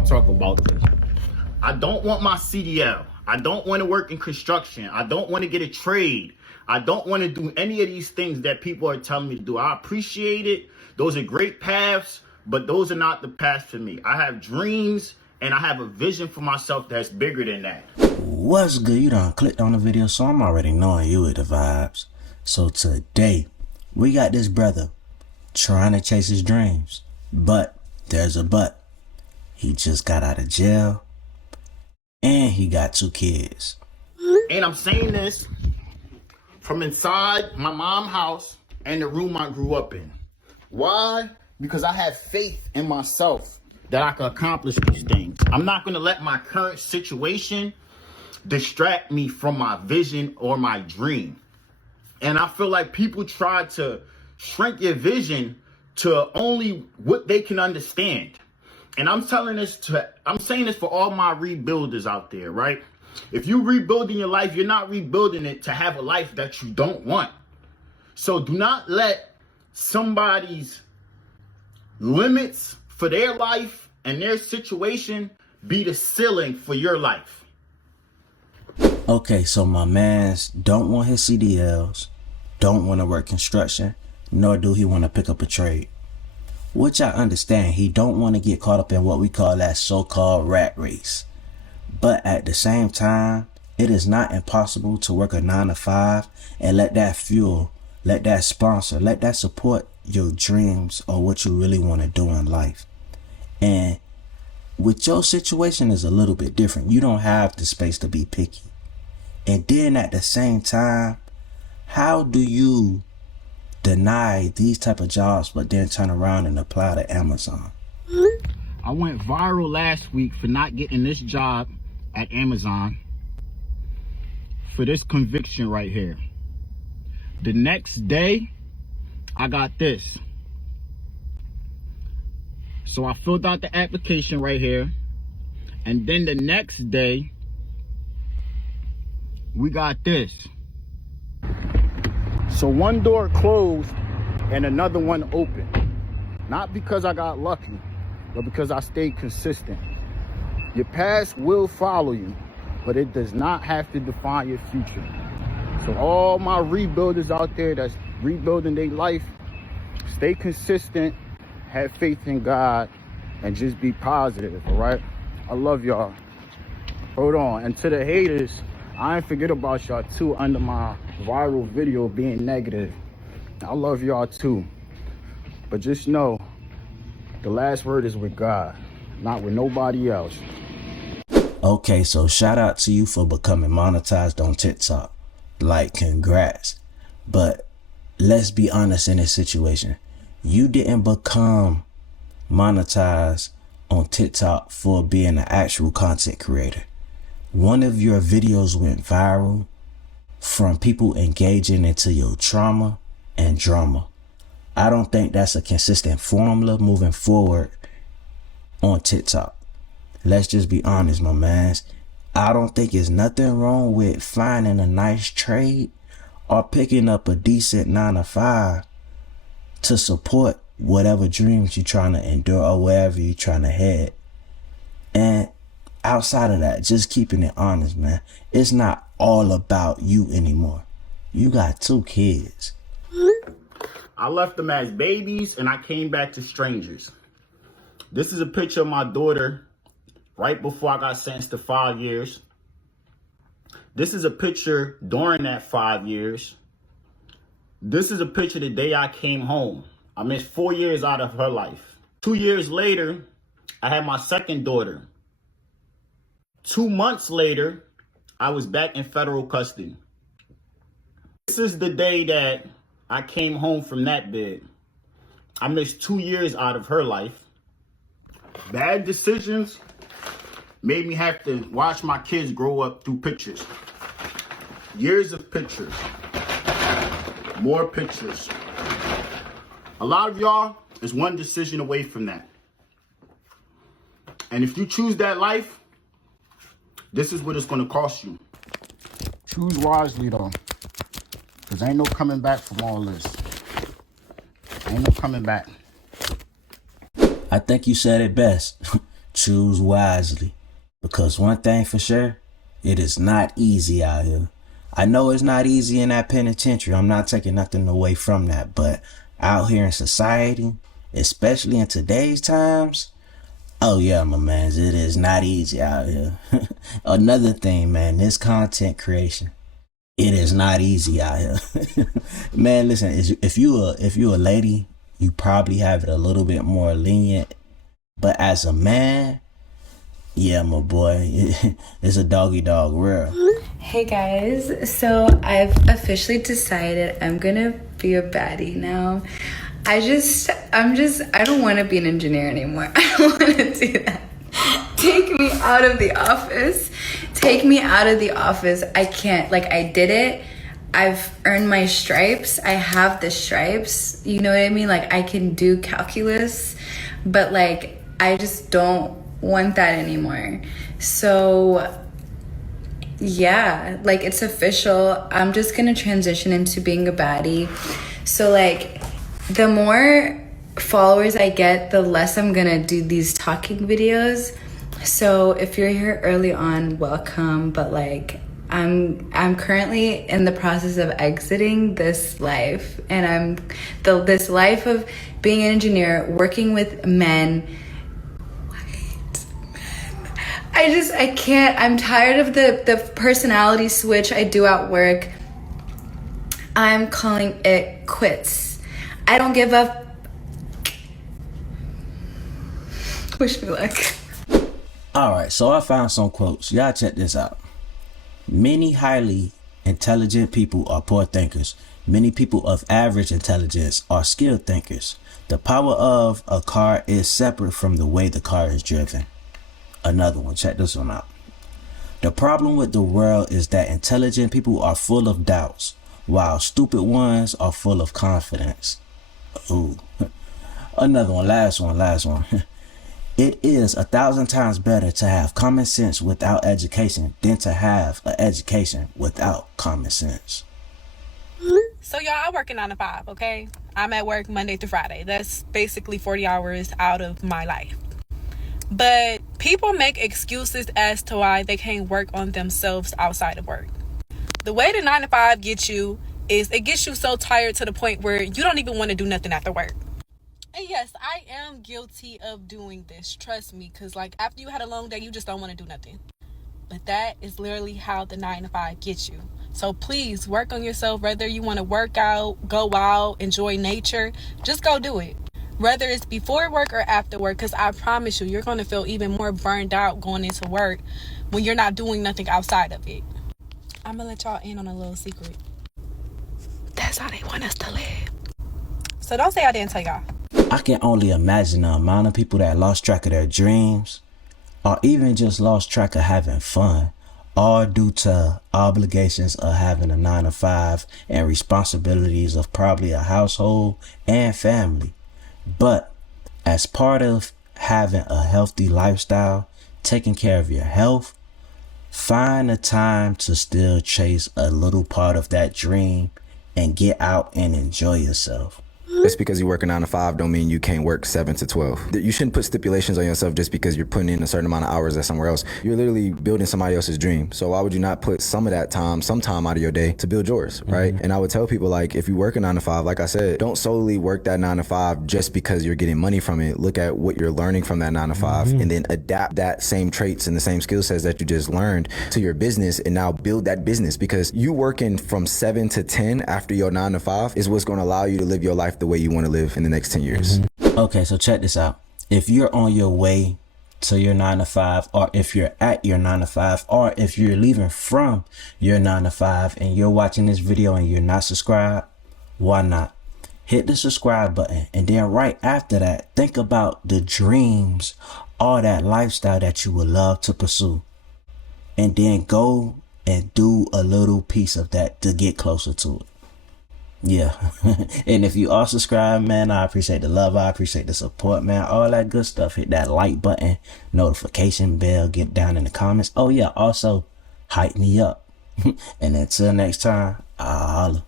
y'all talk about this. I don't want my CDL. I don't want to work in construction. I don't want to get a trade. I don't want to do any of these things that people are telling me to do. I appreciate it. Those are great paths, but those are not the paths for me. I have dreams and I have a vision for myself that's bigger than that. What's good? You done clicked on the video, so I'm already knowing you with the vibes. So today, we got this brother trying to chase his dreams. But there's a but. He just got out of jail and he got 2 kids. And I'm saying this from inside my mom's house and the room I grew up in. Why? Because I have faith in myself that I can accomplish these things. I'm not going to let my current situation distract me from my vision or my dream. And I feel like people try to shrink your vision to only what they can understand. And I'm saying this for all my rebuilders out there, right? If you rebuilding your life, you're not rebuilding it to have a life that you don't want. So do not let somebody's limits for their life and their situation be the ceiling for your life. Okay, so my mans don't want his CDLs, don't want to work construction, nor do he want to pick up a trade. Which I understand, he don't want to get caught up in what we call that so-called rat race. But at the same time, it is not impossible to work a 9 to 5 and let that fuel, let that sponsor, let that support your dreams or what you really want to do in life. And with your situation is a little bit different. You don't have the space to be picky. And then at the same time, how do you deny these type of jobs but then turn around and apply to Amazon? I went viral last week for not getting this job at Amazon for this conviction right here. The next day, I got this. So I filled out the application right here. And then the next day, we got this. So one door closed and another one open. Not because I got lucky, but because I stayed consistent. Your past will follow you, but it does not have to define your future. So all my rebuilders out there that's rebuilding their life, stay consistent, have faith in God, and just be positive, all right? I love y'all. Hold on. And to the haters, I ain't forget about y'all too under my viral video being negative. I love y'all too. But just know, the last word is with God, not with nobody else. Okay, so shout out to you for becoming monetized on TikTok. Like, congrats. But let's be honest in this situation. You didn't become monetized on TikTok for being an actual content creator. One of your videos went viral from people engaging into your trauma and drama. I don't think that's a consistent formula moving forward on TikTok. Let's just be honest, my mans. I don't think there's nothing wrong with finding a nice trade or picking up a decent 9 to 5 to support whatever dreams you're trying to endure or wherever you're trying to head. And outside of that, just keeping it honest, man. It's not all about you anymore. You got 2 kids. I left them as babies and I came back to strangers. This is a picture of my daughter right before I got sentenced to 5 years. This is a picture during that 5 years. This is a picture the day I came home. I missed 4 years out of her life. 2 years later, I had my second daughter. 2 months later, I was back in federal custody. This is the day that I came home from that bed. I missed 2 years out of her life. Bad decisions made me have to watch my kids grow up through pictures. Years of pictures. More pictures. A lot of y'all is one decision away from that. And if you choose that life, this is what it's going to cost you. Choose wisely, though. Because ain't no coming back from all this. Ain't no coming back. I think you said it best. choose wisely. Because one thing for sure, it is not easy out here. I know it's not easy in that penitentiary. I'm not taking nothing away from that. But out here in society, especially in today's times, oh yeah, my man, it is not easy out here. Another thing, man, this content creation, it is not easy out here. Man, listen, if you a lady, you probably have it a little bit more lenient. But as a man, yeah, my boy, it's a doggy dog world. Hey guys, so I've officially decided I'm gonna be a baddie now. I don't want to be an engineer anymore. I don't want to do that. Take me out of the office. Take me out of the office. I can't. Like, I did it. I've earned my stripes. I have the stripes. You know what I mean? Like, I can do calculus, but like, I just don't want that anymore. So yeah, like, it's official. I'm just gonna transition into being a baddie. So like, the more followers I get, the less I'm gonna do these talking videos. So if you're here early on, welcome. But like, I'm currently in the process of exiting this life, and this life of being an engineer, working with men. I can't. I'm tired of the personality switch I do at work. I'm calling it quits. I don't give up. Wish me luck. Alright, so I found some quotes. Y'all check this out. Many highly intelligent people are poor thinkers. Many people of average intelligence are skilled thinkers. The power of a car is separate from the way the car is driven. Another one, check this one out. The problem with the world is that intelligent people are full of doubts, while stupid ones are full of confidence. Ooh. Another one, last one. It is 1,000 times better to have common sense without education than to have an education without common sense. So y'all, I work a 9 to 5, okay? I'm at work Monday through Friday. That's basically 40 hours out of my life. But people make excuses as to why they can't work on themselves outside of work. The way the 9 to 5 gets you is it gets you so tired to the point where you don't even want to do nothing after work. And yes, I am guilty of doing this. Trust me, because like after you had a long day, you just don't want to do nothing. But that is literally how the 9 to 5 gets you. So please work on yourself. Whether you want to work out, go out, enjoy nature, just go do it. Whether it's before work or after work, because I promise you, you're going to feel even more burned out going into work when you're not doing nothing outside of it. I'm going to let y'all in on a little secret. That's how they want us to live. So don't say I didn't tell y'all. I can only imagine the amount of people that lost track of their dreams, or even just lost track of having fun, all due to obligations of having a 9 to 5 and responsibilities of probably a household and family. But as part of having a healthy lifestyle, taking care of your health, find the time to still chase a little part of that dream and get out and enjoy yourself. Just because you work a 9 to 5 don't mean you can't work 7 to 12. You shouldn't put stipulations on yourself just because you're putting in a certain amount of hours at somewhere else. You're literally building somebody else's dream. So why would you not put some of that time, some time out of your day to build yours, right? And I would tell people, like, if you work a 9 to 5, like I said, don't solely work that 9 to 5 just because you're getting money from it. Look at what you're learning from that 9 to 5 and then adapt that same traits and the same skill sets that you just learned to your business and now build that business, because you working from 7 to 10 after your 9 to 5 is what's going to allow you to live your life the way you want to live in the next 10 years. Okay, so check this out. If you're on your way to your 9 to 5, or if you're at your 9 to 5, or if you're leaving from your 9 to 5 and you're watching this video and you're not subscribed, why not? Hit the subscribe button, and then right after that, think about the dreams or that lifestyle that you would love to pursue, and then go and do a little piece of that to get closer to it. Yeah. And if you are subscribed, man, I appreciate the love. I appreciate the support, man. All that good stuff. Hit that like button, notification bell, get down in the comments. Oh yeah, also hype me up. And until next time, I'll holla.